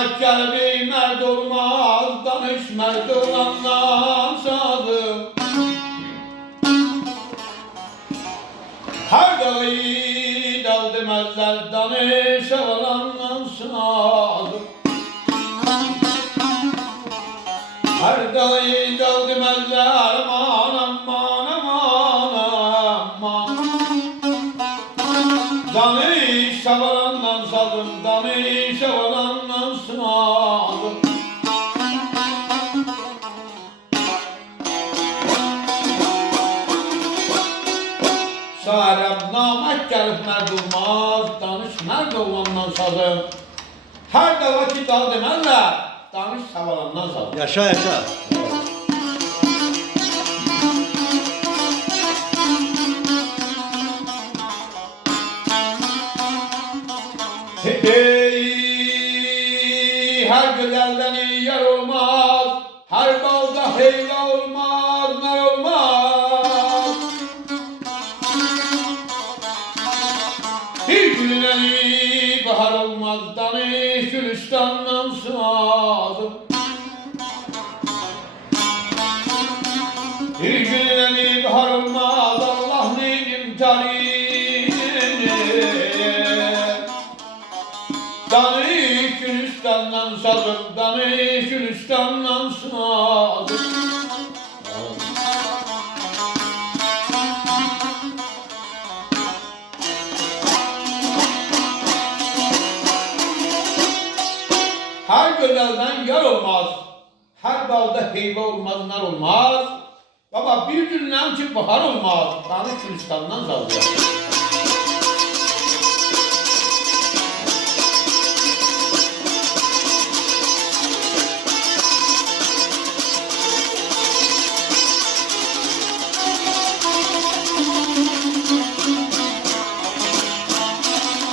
namet gelbi merd olmaz, danış merd olandan sazım. Her dağı dal demezler, danış olandan sazım. Her dağı dal demezler, aman aman aman aman. Danış havalandan sazım, danış havalandan sazım. Şairem namet gelip merd olmaz, danış merd olandan sazım. Her de vakit dal demezler, danış havalandan sazım. Yaşa yaşa. Hey, her güzelden iyi yer olmaz, her balda heyva olmaz, nar olmaz. Bir günden iyi bahar olmaz, danış gülistandan sazım. Bir günden iyi bahar olmaz, Allah neyim tanıyım. Danış Gülistan'dan sazım, danış Gülistan'dan sazım. Her güzelden yar olmaz, her balda heyva olmaz, nar olmaz. Baba bir günden ki bahar olmaz, danış Gülistan'dan sazım.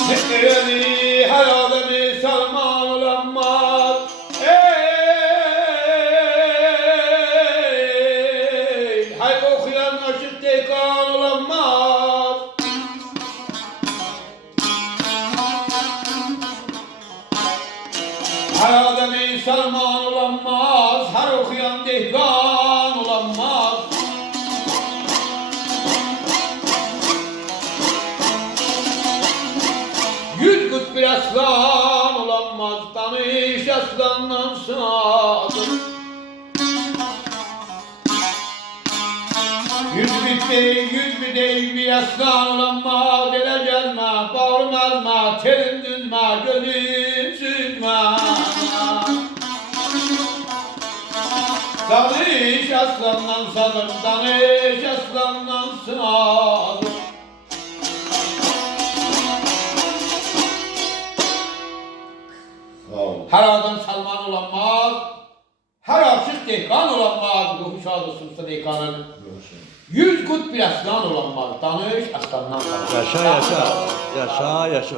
Zikrini her ademi sarman olamaz. Ey, hay okuyan aşık dekan olamaz. Her ademi sarman olamaz, her okuyan dekan olamaz. Yüz kut bir aslan olamaz, danış aslandan sazım. Yüz bir değil bir aslan olamaz, ele gelme, bağrım alma, terim düzme, gözüm süzme. Danış aslandan sazım, danış aslandan sazım. Her adam Salman olamaz, her aşık dehkan olamaz, ruhu şad olsun dehkanın. Yüz kut bir aslan olamaz, danış aslandan sazım. Yaşa yaşa. Yaşa yaşa.